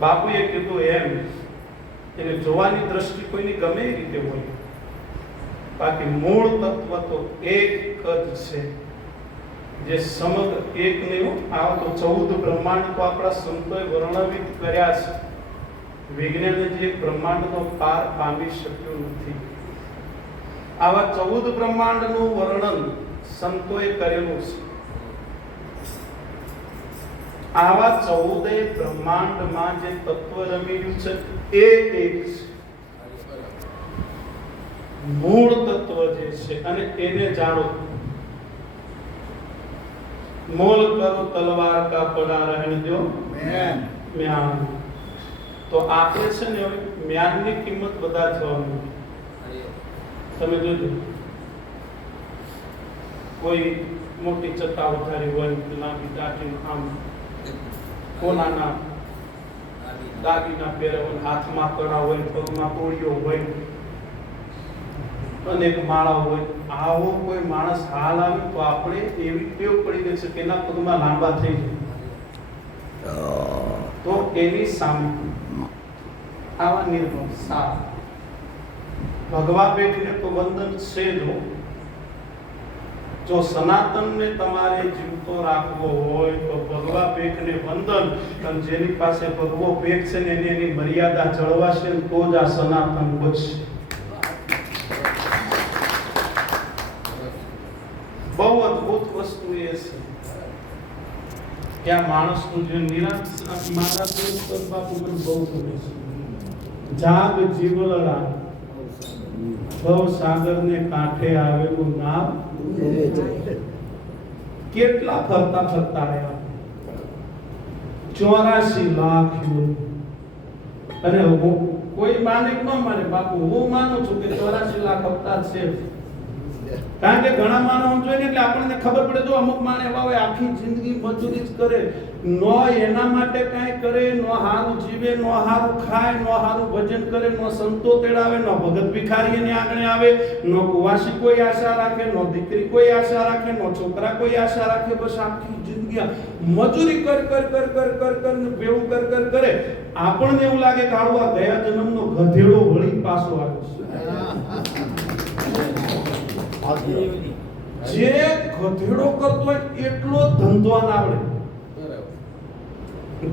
બાપુએ કીધું એમ એને જોવાની દ્રષ્ટિ કોઈની ગમે એ રીતે હોય, બાકી મૂળ તત્વ તો એક જ છે, જે સમગ્ર એક નહીં. આ તો 14 બ્રહ્માંડ તો આપણા સંતોએ વર્ણવિત કર્યા છે. વિજ્ઞાન જે બ્રહ્માંડનો પાર પામી શક્યું નથી. આવા 14 બ્રહ્માંડનું વર્ણન સંતોએ કરેલું છે. આવા 14 બ્રહ્માંડમાં જે તત્વ રમી રહ્યું છે એ એક છે, મૂળ તત્વ જે છે, અને એને જાણો. મોલ કરો તલવાર કા પડા રહેણ દો મ્યાન. તો આપણે છે ને મ્યાનની કિંમત બધા થવાની. તમે જોજો, કોઈ મોટી ચટ્ટા ઉઠારી હોય, લાંબી દાઢી, આમ કોનાના દાગીના પહેરે હોય, હાથમાં કડા હોય, પગમાં તોળીઓ હોય, અનેક માળા હોય, આવો કોઈ માણસ હાલ આવે તો આપણે એવી ટેવ પડી ગઈ છે કે એના પગમાં લાંબા થઈ જાય, તો એની સામે આવા નિર્મળ સારા ભગવા પેટને તો વંદન છે જ. જો સનાતનને તમારે જીવતો રાખવો હોય તો ભગવા પેટને વંદન. અને જેની પાસે ભગવો પેટ છે ને એની મર્યાદા જળવાશે ને તો જ આ સનાતન બચશે. બહુ અદ્ભુત વસ્તુ એ છે કે આ માણસનું જે નિરાશ મહારાજ બાપુ મને બહુ ગમે છે. જાગ જીવલડા ભવ સાગરને કાંઠે આવેલું નામ. કેટલા ફરતા ફરતા આવ્યા, 84 લાખ યોની. અને કોઈ માને કે ન માને બાપુ, હું માનું છું કે 84 લાખ અવતાર છે. કારણ કે ઘણા માનવ જોઈએ ને એટલે આપણને ખબર પડે. જો અમુક માને એવા હોય આખી જિંદગી મજૂરી જ કરે, નો એના માટે કાંઈ કરે, નો હારું જીવે, નો હારું ખાય, નો હારું ભજન કરે, નો સંતો તેડાવે, નો ભગત ભિખારીની આગળ આવે, નો કુવાસી કોઈ આશા રાખે, નો દીકરી કોઈ આશા રાખે, નો છોકરા કોઈ આશા રાખે. બસ આખી જિંદગી મજૂરી કર કર કર કર કર કર ને ભેળું કર કર કરે. આપણને એવું લાગે કે આવું આ ગયા જન્મનો ગધેડો વળી પાછો આવ્યો છે. જે ગધેડો કરતો હોય એટલો ધંધો ના આવડે.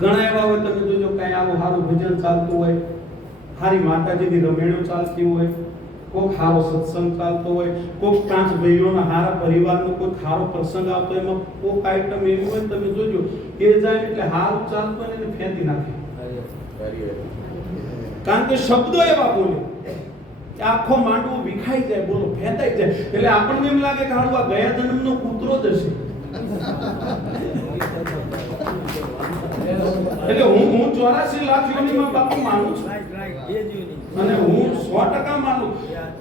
ઘણા એવા હોય, તમે જોજો, કઈ આવું સારું ભજન ચાલતું હોય, હારી માતાજીની રમેણો ચાલતી હોય, કોઈક સારો સત્સંગ ચાલતો હોય, કોઈક 5 ભાઈઓના હારા પરિવારનો કોઈ સારો પ્રસંગ આવતો હોય, એમાં કોઈક આઈટમ એવી હોય, તમે જોજો એ જાય એટલે હારું ચાલતું હોય એને ફેંકી નાખે. કારણ કે શબ્દો એવા બોલે આખો માંડવો વિખાઈ જાય, બોલો ફેંકાઈ જાય. એટલે આપણને એમ લાગે કે હારું આ ગયા જન્મનો કૂતરો જ હશે. એટલે હું 84 લાખ યોનીમાં બાપુ માનું છું, અને હું 100% માનું.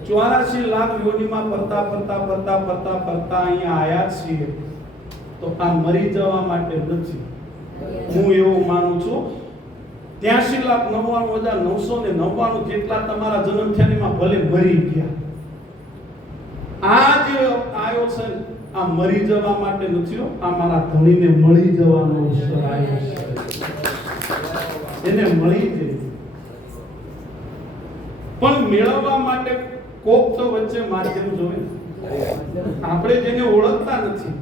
84 લાખ યોનીમાં ફરતા ફરતા ફરતા ફરતા ફરતા અહીંયા આયા છીએ તો આ મરી જવા માટે નથી. હું એવું માનું છું 83,99,999 જેટલા તમારા જન્મ થયા એમાં ભલે મરી ગયા. આ જે આયો છે આ મરી જવા માટે નથી. આ મારા ધણીને મળી જવાનો અવસર આવ્યો છે. એને મળી જાય પણ મેળવવા માટે કોક તો વચ્ચે માધ્યમ જોઈએ. આપણે જેને ઓળખતા નથી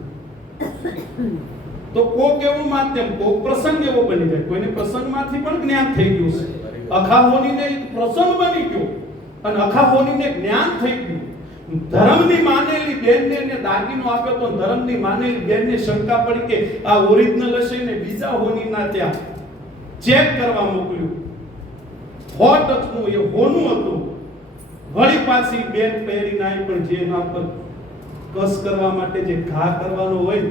તો કોક એવું માધ્યમ, કોક પ્રસંગ એવો બની જાય. કોઈને પ્રસંગમાંથી પણ જ્ઞાન થઈ ગયું છે. અખાહોનીને પ્રસંગ બની ગયો અને અખાહોનીને જ્ઞાન થઈ ગયું. ધર્મની માનેલી બેનને એને દાગીનો આપ્યો તો ધર્મની માનેલી બેનને શંકા પડી કે આ ઓરિજિનલ હશે ને બીજા હોનીના ત્યાં ચેક કરવા મોકલ્યું. 100% એ હોનું હતું. વળી પાછી બેન પહેરીને આવી પણ જે એના પર કસ કરવા માટે જે ઘા કરવાનો હોય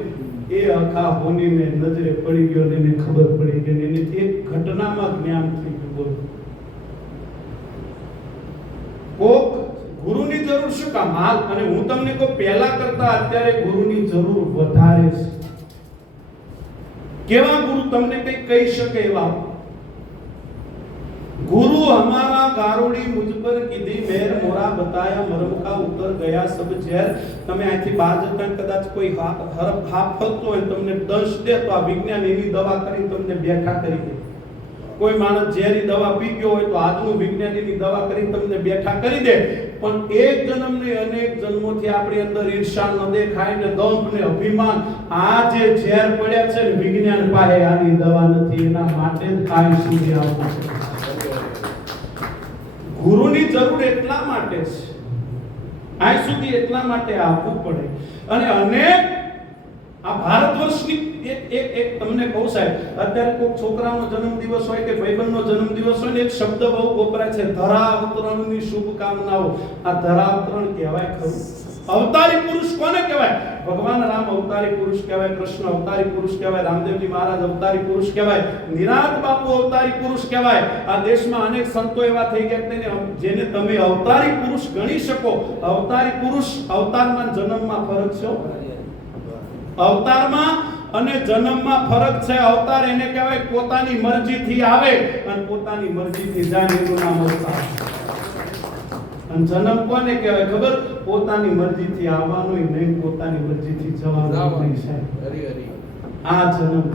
એ આખા હોનીને નજરે પડી ગયો અને એને ખબર પડી ગઈ. એને એક ઘટનામાં જ્ઞાન થઈ ગયું. કોક ગુરુની જરૂર શું કામ હાલ? અને હું તમને કહું પહેલા કરતા અત્યારે ગુરુની જરૂર વધારે છે. કેવા ગુરુ તમને કઈ કહી શકે એવા गुरु हमारा गारोड़ी मुझ पर कीधी मेर मोरा बताया मरम का उतर गया सब झेर. તમે અહીંથી બહાર જતા કદાચ કોઈ હરફ હાફ ફલતો હોય તમને દંશ દે તો આ વિજ્ઞાન એની દવા કરી તમને બેઠા કરી દે. કોઈ માણસ ઝેરી દવા પી ગયો હોય તો આજનું વિજ્ઞાનીની દવા કરી તમને બેઠા કરી દે, પણ એક જન્મ ને અનેક જન્મોથી આપણી અંદર ઈર્ષા ન દેખાય ને દંભ ને અભિમાન, આ જે ઝેર પડ્યા છે ને વિજ્ઞાન પાસે આની દવા નથી, એના માટે જ કાય સુધી આવવું છે. ગુરુની જરૂર એટલા માટે છે, આ સુધી એટલા માટે આવવું પડે. અને અનેક આ ભારત વર્ષની એક તમને કહું સાહેબ, અત્યારે કોઈ છોકરાનો જન્મદિવસ હોય કે ભાઈબંધનો જન્મદિવસ હોય ને એક શબ્દ બહુ વપરાય છે, ધરાવતરણની શુભકામનાઓ. આ ધરાવતરણ કહેવાય ખરું? અવતારી પુરુષ કોને કહેવાય? ભગવાન રામ અવતારી પુરુષ કહેવાય, કૃષ્ણ અવતારી પુરુષ કહેવાય, રામદેવજી મહારાજ અવતારી પુરુષ કહેવાય, નિરાંત બાપુ અવતારી પુરુષ કહેવાય. આ દેશમાં અનેક સંતો એવા થઈ ગયા જેને તમે અવતારી પુરુષ ગણી શકો. અવતારી પુરુષ, અવતારમાં જન્મમાં ફરક છે. અવતારમાં અને જન્મમાં ફરક છે. અવતાર એને કહેવાય પોતાની મરજીથી આવે અને પોતાની મરજીથી જાય, એનું નામ અવતાર. અને જન્મ કોને કહેવાય ખબર? પોતાની મરજીથી આવવાનું નહીં, પોતાની મરજીથી જવાનું નહીં સાહેબ. આ જન્મ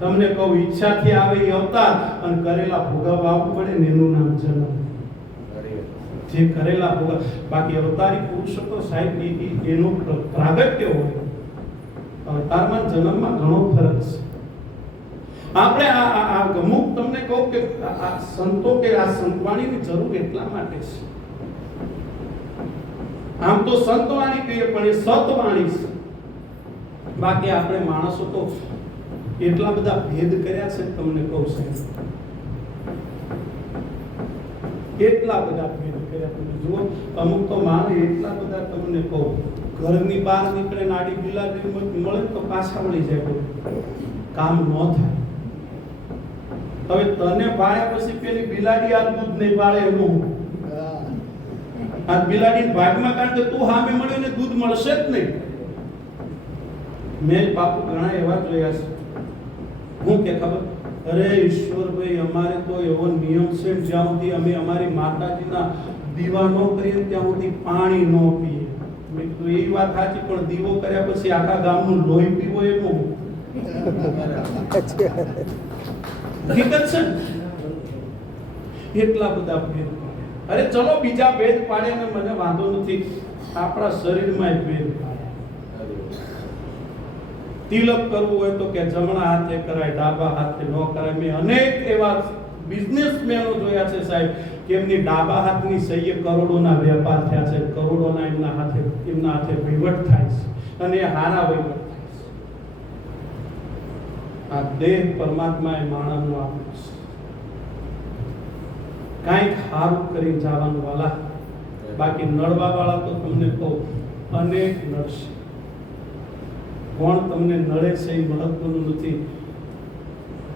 તમને કહું, ઈચ્છાથી આવે એ અવતાર, અને કરેલા ભોગવવા આવવું પડે ને એનું નામ જન્મ. જે કરેલા ભોગવ, બાકી અવતારી પુરુષો તો સાહેબ એનું પ્રાગટ્ય હોય. અવતારમાં જન્મમાં ઘણો ફરક છે. આપણે આ અમુક તમને કહું કે આ સંતો કે આ સંતવાણીની જરૂર એટલા માટે છે. આમ તો સંતવાણી કહીએ પણ એ સતવાણી છે. બાકી આપણે માણસો તો એટલા બધા ભેદ કર્યા છે, તમને કહું સાહેબ, એટલા બધા ભેદ કર્યા. તમે જુઓ, અમુક તો માને એટલા બધા, તમને કહું, ઘરની બહાર નીકળે નાડી બિલાડી મળે તો પાછા વળી જાય, કામ ન થાય. હવે તને ભાળ્યા પછી પેલી બિલાડી આ દૂધ નહીં પાળે એનું આ બિલાડી ભાગમાં, કારણ કે તું સામે મળ્યો ને દૂધ મળશે જ નહીં. મેં બાપુ ઘણા એવા જોયા છે. હું કે ખબર, અરે ઈશ્વરભાઈ, અમારે તો એવો નિયમ છે, જ્યાં સુધી અમે અમારી માતાજીના દીવા ન કરીએ ત્યાં સુધી પાણી ન પીએ. મેં કીધું એ વાત સાચી, પણ દીવો કર્યા પછી આખા ગામનું લોહી પીવો એનું હકીકત છે. એટલા બધા ભેદ. અરે ચલો બીજા ભેદ પાડે ને મને વાંધો નથી, આપણા શરીરમાં ભેદ પાડે. તિલક કરવું હોય તો કે જમણા હાથે કરાય, ડાબા હાથે ન કરાય. મેં અનેક એવા બિઝનેસમેનો જોયા છે સાહેબ કે એમની ડાબા હાથની સહીએ કરોડોના વેપાર થયા છે, કરોડોના એમના હાથે વહીવટ થાય છે, અને એ હારા વહીવટ થાય છે. આ દેહ પરમાત્માએ માણસનું આપ્યું છે. કાંઈક સારું કરીને જવાનું વાલા. બાકી નડવા વાળા તો તમને કહું અનેક નડશે. કોણ તમને નડે છે એ મહત્વનું નથી,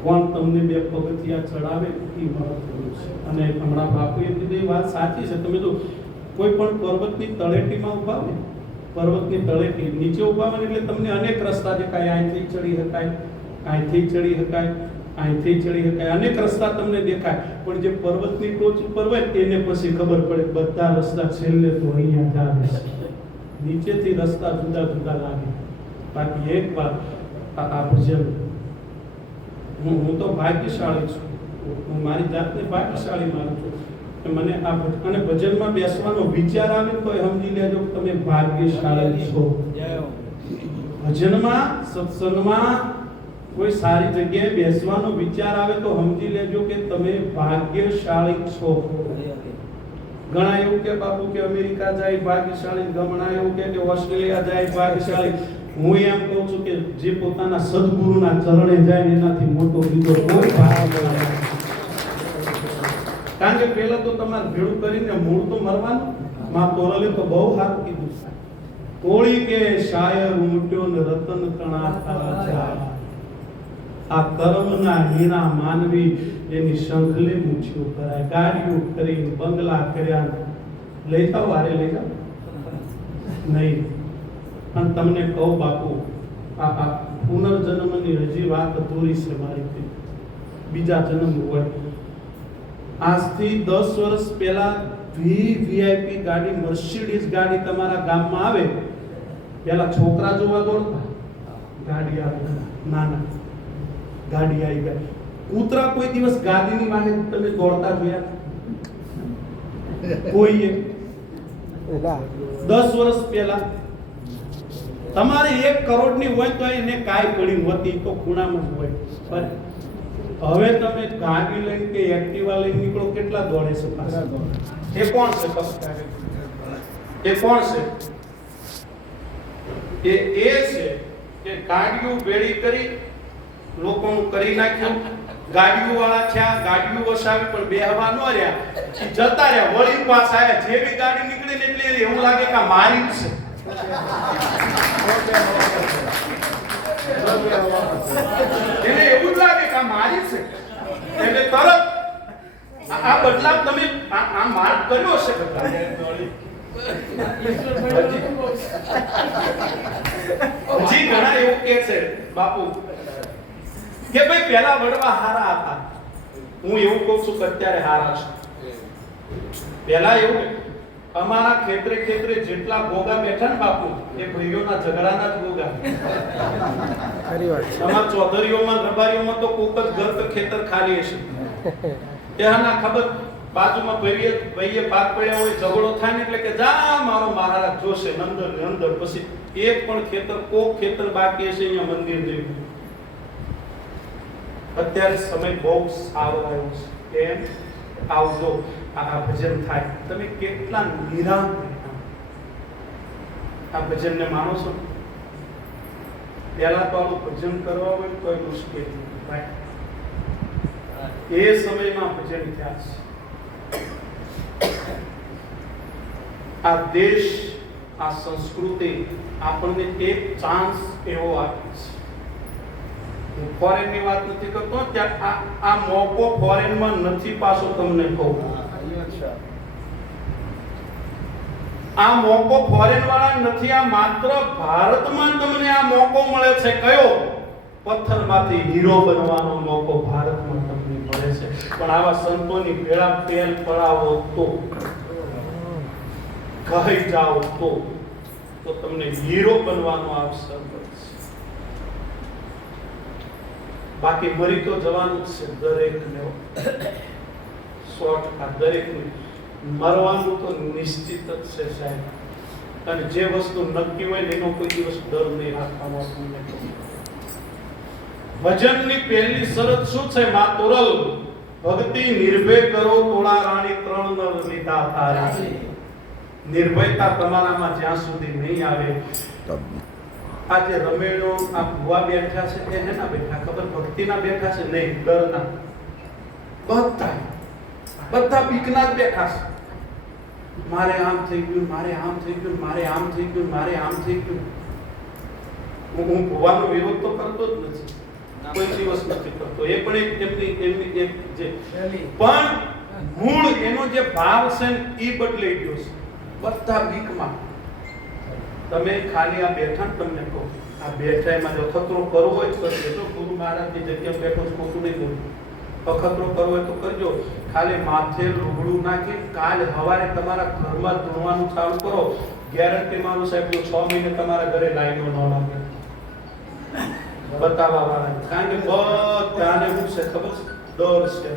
કોણ તમને બે પગથિયા ચડાવે એ મહત્વનું છે. અને હમણાં બાપુએ કીધું એ વાત સાચી છે. તમે જો કોઈ પણ પર્વતની તળેટીમાં ઉભા હોય, પર્વતની તળેટી નીચે ઉભા હોય એટલે તમને અનેક રસ્તા દેખાય. અહીંથી ચડી શકાય, અહીંથી ચડી શકાય, અહીંથી ચડી શકાય, અનેક રસ્તા તમને દેખાય. પણ જે પર્વતની ટોચ ઉપર હોય તેને પછી ખબર પડે બધા રસ્તા છેલ્લે તો અહીંયા જ આવે છે. નીચેથી રસ્તા જુદા જુદા લાગે. બાકી એક વાત, આ ભજન, હું તો ભાગ્યશાળી છું, હું મારી જાતને ભાગ્યશાળી માનું છું કે મને આ અને ભજનમાં બેસવાનો વિચાર આવે તો સમજી લેજો કે તમે ભાગ્યશાળી છો. ભજનમાં, સત્સંગમાં કોઈ સારી જગ્યાએ બેસવાનો વિચાર આવે તો સમજી લેજો કે તમે ભાગ્યશાળી છો. ઘણા એવું કે બાપુ કે અમેરિકા જાય ભાગ્યશાળી, ઘણા એવું કે ઓસ્ટ્રેલિયા જાય ભાગ્યશાળી. હું એમ કહું છું કે જે પોતાના સદગુરુના ચરણે જાય એનાથી મોટો બીજો કોઈ ભાગ્ય નથી. કારણ કે પહેલા તો તમારે ભેળું કરીને મૂળ તો મરવાનું. માં તોરલે તો બહુ સારું કીધું, તોળી કે શાયર ઉમટ્યો ને રતન કણા થાય. આ કર્મના હીરા માનવી એની શંખલે મૂછ્યો કરાય. ગાડીઓ કરી, બંગલા કર્યા, લઈ જાઓ વારે લઈ જાઓ નહીં. અને તમને કહું બાપુ, આ પુનર્જન્મની હજી વાત અધૂરી છે મારી. બીજા જન્મ હોય. આજથી 10 વર્ષ પહેલા વીઆઈપી ગાડી, મર્સિડીઝ ગાડી તમારા ગામમાં આવે, પેલા છોકરા જોવા દોડતા, ગાડી આવે, નાના ગાડી આવી ગઈ. કૂતરા કોઈ દિવસ ગાદીની વાહે તમે દોડતા જોયા? કોઈએ 10 વર્ષ પહેલા તમારે 1 કરોડની હોય તો એને કાઈ પડી હોતી તો ખૂણામાં જ હોય. પણ હવે તમે ગાડી લઈને કે એક્ટિવા લઈને નીકળો, કેટલા દોડે છે પાછા? એ કોણ છે? એ કોણ છે? એ છે કે ગાડીઓ ભેળી કરી લોકોનું કરી નાખ્યું. ગાડીઓ વાળા થયા, ગાડીઓ વસાવી, પણ બેહવા ન રહ્યા, જતા રહ્યા. વળી પાછા આયા. જેવી ગાડી નીકળી ને એટલે એવું લાગે કે આ મારી જ છે. એને એવું જ લાગે કે આ મારી છે. એટલે તરત આ બદલાવ તમે આ માર્ગ કર્યો હશે બધા. હજી ઘણા એવું કે છે બાપુ કે ભાઈ પહેલા વડવા હારા હતા. હું એવું કહું છું કે અત્યારે હારા છે. પહેલા એવું અમારા ખેતરે જેટલા ભોગા બેઠા ને બાપુ, એ ભાઈઓના ઝઘડાના જ ભોગા. અમારા ચૌધરીઓમાં રબારીઓમાં તો કોક જ ઘર કે ખેતર ખાલી હશે. એના ખબર બાજુમાં ભાઈએ પાક પડ્યા હોય, ઝઘડો થાય ને એટલે કે જા મારો મહારાજ જોશે અંદર. પછી એક પણ કોક ખેતર બાકી હશે અહીંયા મંદિર જેવું. અત્યારે સમય બહુ સારો આવ્યો છે. કેમ? આવજો, આ ભજન થાય. તમે કેટલા નિરાંત આ ભજનને માનો છો? પહેલા તો આનું ભજન કરવા હોય તો મુશ્કેલ ભાઈ. એ સમયમાં ભજન થયા છે. આ દેશ, આ સંસ્કૃતિ આપણને એક ચાન્સ એવો આપે છે. હું ફોરેન ની વાત નથી કરતો, ત્યાં આ મોકો ફોરેન માં નથી. પાછો તમને કહું, આ મોકો ફોરેન વાળા નથી, આ માત્ર ભારતમાં તમને આ મોકો મળે છે. કયો? પથ્થરમાંથી હીરો બનવાનો મોકો ભારતમાં તમને મળે છે. પણ આવા સંતોની ભેળા પેલ પડાવો તો, કહી જાઓ તો તમને હીરો બનવાનો અવસર મળશે. બાકી મરી તો જવાનું જ છે દરેકને. 100% દરેકને મરવાનું તો નિશ્ચિત જ છે સાહેબ. અને જે વસ્તુ નક્કી હોય એનો કોઈ દિવસ ડર નહીં રાખવાનો. ભજનની પહેલી શરત શું છે? મા તોરલ ભક્તિ નિર્ભય કરો, તોળા રાણી 3 નર લીધા તારી. નિર્ભયતા તમારામાં જ્યાં સુધી નહીં આવે. આજે રમેણો આ ભુવા બેઠા છે, એ હેના બેઠા ખબર? ભક્તિના બેઠા છે? નહીં, ડરના. બધા બીકના જ બેઠા છે. મારે આમ થઈ ગયું, મારે આમ થઈ ગયું, મારે આમ થઈ ગયું, મારે આમ થઈ ગયું. હું ભુવાનો વિરોધ તો કરતો જ નથી, કોઈ દિવસ નથી કરતો. એ પણ એમની જે પણ મૂળ એનો જે ભાવ છે ને એ બદલાઈ ગયો છે. બધા બીકમાં. તમે ખાલી આ બેઠા તમને કહો, આ બેઠામાં જો અખતરો કરવો હોય તો કરજો. ગુરુ મહારાજની જગ્યાએ બેઠો છું, ખોટું નહીં બોલું. અખતરો કરવો હોય તો કરજો. ખાલી માથે લુગડું નાખી કાલ સવારે તમારા ઘરમાં ધોવાનું ચાલુ કરો. ગેરંટી મારું સાહેબ, 6 મહિને તમારા ઘરે લાઈનો ન લાગે બતાવવા વાળા. કારણ કે બધાને શું છે ખબર છે? ડર છે.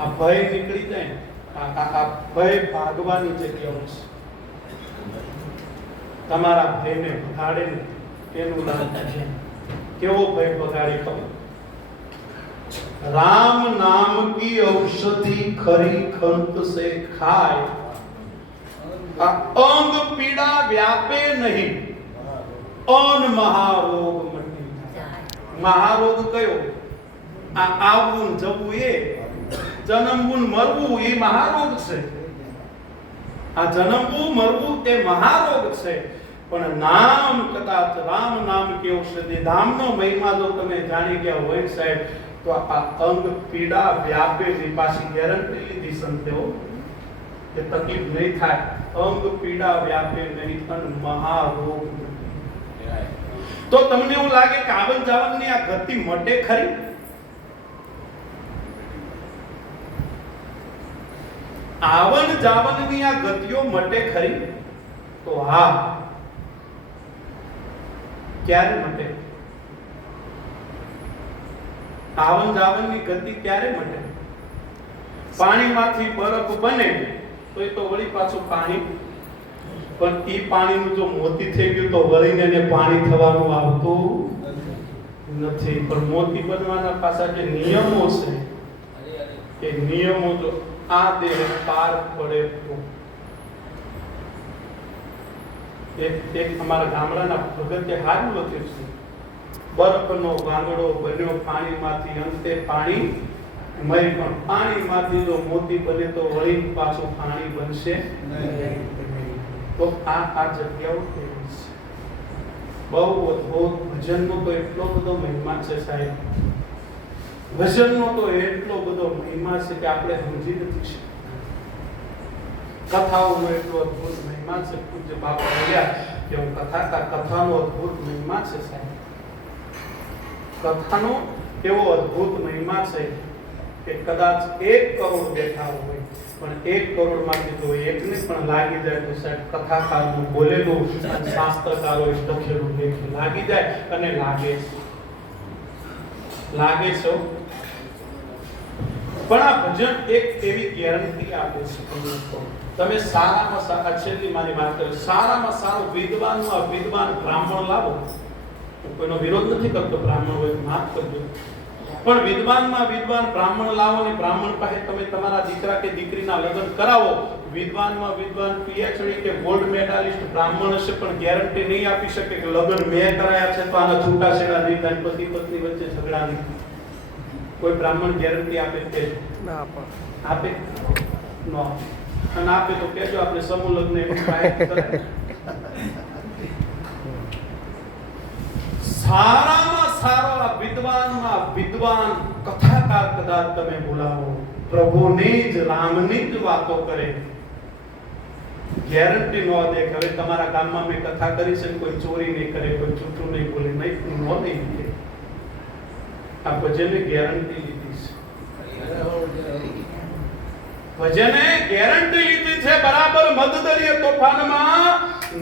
આ ભય નીકળી જાય ને, આ ભય ભાગવાની જગ્યાઓ છે. તમારા ભયને ભગાડે ને એનું નામ છે. કેવો ભય ભગાડે ખબર? राम नाम की औषधि खरी खंत से खाए, अंग पीड़ा व्यापे नहीं, अन महारोग मटी जाए. महारोग कयो? આ આવવું જવું, એ જન્મવું મરવું, એ મહારોગ છે. આ જન્મવું મરવું તે મહારોગ છે. પણ નામ, કદાચ રામ નામ કે ઔષધિ, નામનો મહિમા જો તમે જાણી ગયા હોય સાહેબ, તો આ અંગ પીડા વ્યાપે નહીં. પાછી ગેરંટી લીધી સંતો કે તકલીફ નહીં થાય. અંગ પીડા વ્યાપે નહીં અને મહારોગ. તો તમને એવું લાગે કે આવન જાવનની આ ગતિ મટે ખરી? આવન જાવનની આ ગતિઓ મટે ખરી? તો હા. ક્યારે મટે? આવન જાવનની ગતિ ત્યારે મટે. પાણીમાંથી બરફ બને તો એ તો વળી પાછું પાણી, પણ એ પાણીનું જો મોતી થઈ ગયું તો વળીને એને પાણી થવાનું આવતું નથી. પણ મોતી બનવાના પાછા જે નિયમો છે એ નિયમો જો આ દેહ પાર પડે તો. એક અમારા ગામડાના ભગતે હારું લખ્યું છે, બરફનો વાંગડો બન્યો પાણીમાંથી, અંતે પાણી મરી, પણ પાણીમાંથી જો મોતી બને તો વળી પાછું પાણી બનશે નહીં. તો આ જગ્યાઓ કેવી છે, બહુ અદભુત. ભજનનો તો એટલો બધો મહિમા છે સાહેબ, ભજનનો તો એટલો બધો મહિમા છે કે આપણે સમજી નથી શકતા. કથાઓનો એટલો અદભુત મહિમા છે. પૂજ્ય બાપા બોલ્યા કે હું કથાનો અદભુત મહિમા છે સાહેબ. કથાનો એવો અદભુત મહિમા છે કે કદાચ 1 કરોડ બેઠા હોય, પણ 1 કરોડમાંથી જો એકને પણ લાગી જાય તો સાહેબ કથાકારનું બોલેલું અને શાસ્ત્રકારોએ લખેલું લાગી જાય. અને લાગે છે. પણ આ ભજન એક એવી ગેરંટી આપે છે કે તમે સારામાં સારા, છેલ્લી મારી વાત કરું, સારામાં સારો વિદ્વાન બ્રાહ્મણ લાવો. હું કોઈનો વિરોધ નથી કરતો, બ્રાહ્મણ હોય માફ કરજો, પણ વિદ્વાનમાં વિદ્વાન બ્રાહ્મણ લાવો ને બ્રાહ્મણ પાસે તમે તમારા દીકરા કે દીકરીના લગ્ન કરાવો. વિદ્વાનમાં વિદ્વાન PhD કે ગોલ્ડ મેડાલિસ્ટ બ્રાહ્મણ હશે, પણ ગેરંટી નહીં આપી શકે કે લગ્ન મેં કરાયા છે તો આના છૂટાછેડા નહીં થાય, પતિ પત્ની વચ્ચે ઝઘડા નહીં. કોઈ બ્રાહ્મણ ગેરંટી આપે કે ના આપે? નો આપે. અને આપે તો કહેજો, આપણે સમૂહ લગ્ન એમ ટ્રાય કરે. સારામાં સારો વિદ્વાનમાં વિદ્વાન કથાકાર કદાચ તમે બોલાવો, પ્રભુની જ રામની જ વાતો કરે, ગેરંટી ન દે કે હવે તમારા ગામમાં મેં કથા કરી છે, કોઈ ચોરી નહીં કરે, કોઈ જૂઠું નહીં બોલે, નહીં દે. આ ભજને ગેરંટી લીધી છે. ભજને ગેરંટી લીધી છે. બરાબર મધદરિય તોફાનમાં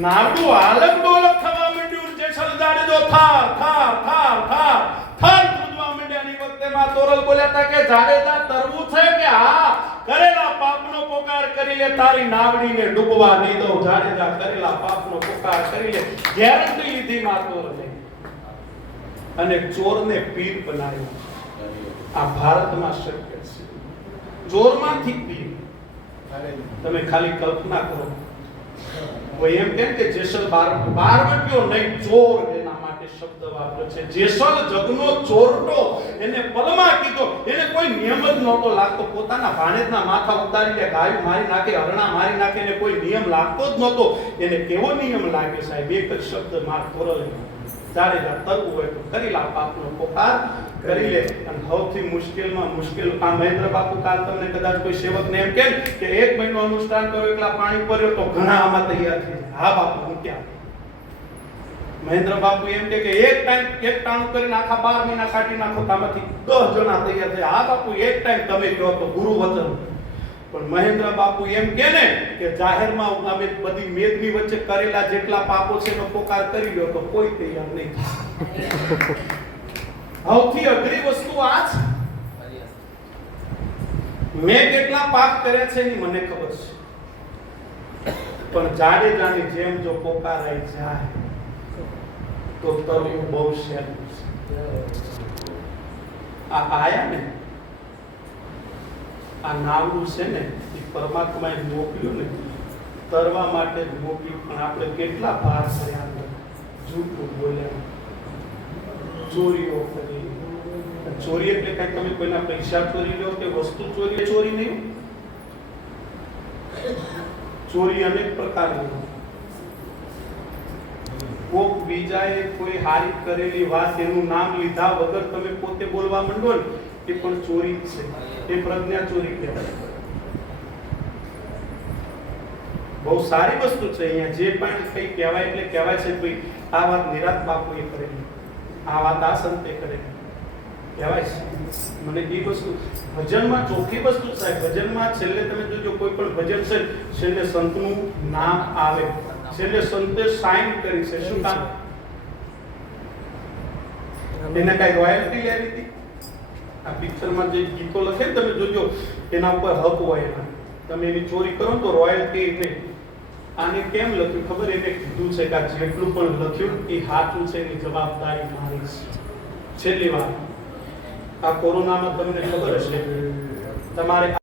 નારદુ આલમ ડોલક થવા માંડ્યું, જેસલ જાડેજો થાર થાર થાર થાર થાર કૂદવા માંડ્યાની વખતે માં તોરલ બોલ્યા હતા કે જાડેજા તરવું છે કે હા, કરેલા પાપનો પોકાર કરી લે, તારી નાવડીને ડૂબવા નહીં દઉં. જાડેજા કરેલા પાપનો પોકાર કરી લે, ગેરંટી લીધી માં તોરલે. અને ચોરને પીર બનાવ્યો. આ ભારતમાં શક્ય છે, ચોરમાંથી પીર. તમે ખાલી કલ્પના કરો, કોઈ એમ કેમ કે જેસલ બારવટીયો નહીં, ચોર એના માટે શબ્દ વાપર્યો છે. જેસલ જગનો ચોરટો, એને પલમાં કીધો. એને કોઈ નિયમ જ નહોતો લાગતો, પોતાના ભાણેજના માથા ઉતારી દે, ગાયું મારી નાખે, હરણા મારી નાખે, એને કોઈ નિયમ લાગતો જ નહોતો. એને કેવો નિયમ લાગે સાહેબ? એક જ શબ્દ માર તોરલે, જાડેજા તરવું હોય તો કરેલા પાપનો પોકાર કરી લે. અને સૌથી મુશ્કેલમાં મુશ્કેલ આ મહેન્દ્ર બાપુ કાલ તમને કદાચ કોઈ સેવકને એમ કેમ કે 1 મહિનો અનુષ્ઠાન કર્યો, એકલા પાણી ભર્યો તો ઘણા આમાં તૈયાર થઈ જાય. હા બાપુ, હું ક્યાં? મહેન્દ્ર બાપુ એમ કે એક ટાણું કરીને આખા 12 મહિના કાઢી નાખો, આમાંથી 10 જણા તૈયાર થાય. હા બાપુ, એક ટાઈમ તમે કહો તો ગુરુ વચન. પણ મહેન્દ્ર બાપુ એમ કે ને કે જાહેરમાં અમે બધી મેદની વચ્ચે કરેલા જેટલા પાપો છે એનો પોકાર કરી લ્યો તો કોઈ તૈયાર નહીં થાય. સૌથી અઘરી વસ્તુ આ છે. મેં કેટલા પાપ કર્યા છે એની મને ખબર છે, પણ જાડેજાની જેમ જો પોકારાઈ જાય તો તરવું બહુ સહેલું છે. આ આયા ને, આ નાવડું છે ને, એ પરમાત્માએ મોકલ્યું ને તરવા માટે જ મોકલ્યું. પણ આપણે કેટલા પાર કર્યા, જૂઠું બોલ્યા, ચોરીઓ કરી. ચોરી એટલે કઈ તમે કોઈના પૈસા ચોરી લો કે વસ્તુ ચોરી, ચોરી નહીં. ચોરી અનેક પ્રકારની. કોક બીજાએ કોઈ હારી કરેલી વાત એનું નામ લીધા વગર તમે પોતે બોલવા માંડો ને, એ પણ ચોરી છે. એ પ્રજ્ઞા ચોરી કહેવાય. બહુ સારી વસ્તુ છે. અહીંયા જે પણ કઈ કહેવાય એટલે કહેવાય છે ભાઈ આ વાત નિરાત બાપુએ કરેલી, આ વાત આ સંતે કરેલી કહેવાય છે. મને એ વસ્તુ ભજનમાં ચોખ્ખી વસ્તુ સાહેબ. ભજનમાં છેલ્લે તમે જોજો, કોઈ પણ ભજન છે છેલ્લે સંતનું નામ આવે, છેલ્લે સંતે સાઇન કરી છે. શું કામ? એને કઈ રોયલ્ટી લેવી હતી? આ પિક્ચરમાં જે ગીતો લખે ને તમે જોજો એના ઉપર હક હોય એના. તમે એની ચોરી કરો ને તો રોયલ્ટી એટલે આને કેમ લખ્યું ખબર? એને કીધું છે કે આ જેટલું પણ લખ્યું એ સાચું છે, એની જવાબદારી મારી છે. છેલ્લી વાત, આ કોરોનામાં તમને ખબર હશે તમારે